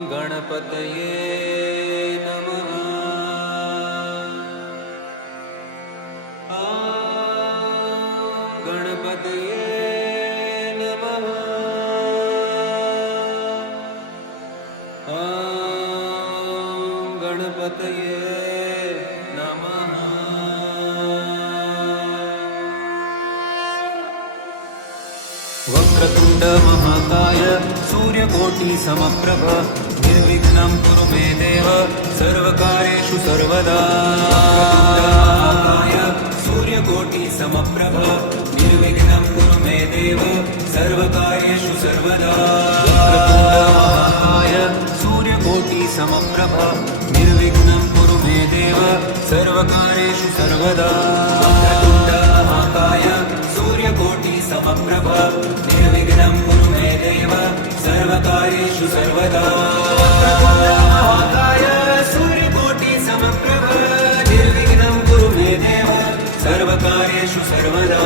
गणपतये नमः। गणपतये नमः। गणपतये नमः। वक्रतुंड महाकाय सूर्यकोटि समप्रभ निर्विघ्नं कुरु मे देव सर्वकार्येषु सर्वदा। वक्रतुंड महाकाय सूर्यकोटि समप्रभ निर्विघ्नं कुरु मे देव सर्वकार्येषु सर्वदा। वक्रतुंड महाकाय सूर्यकोटि समप्रभ निर्विघ्नं कुरु मे देव सर्वकार्येषु सर्वदा। वक्रतुंड महाकाय सूर्यकोटि समप्रभ निर्विघ्नं कुरु मे देव सर्वकार्येषु सर्वदा। महाकाय सूर्यकोटि समप्रभ निर्विघ्नं कुरु मे देव सर्वकार्येषु सर्वदा।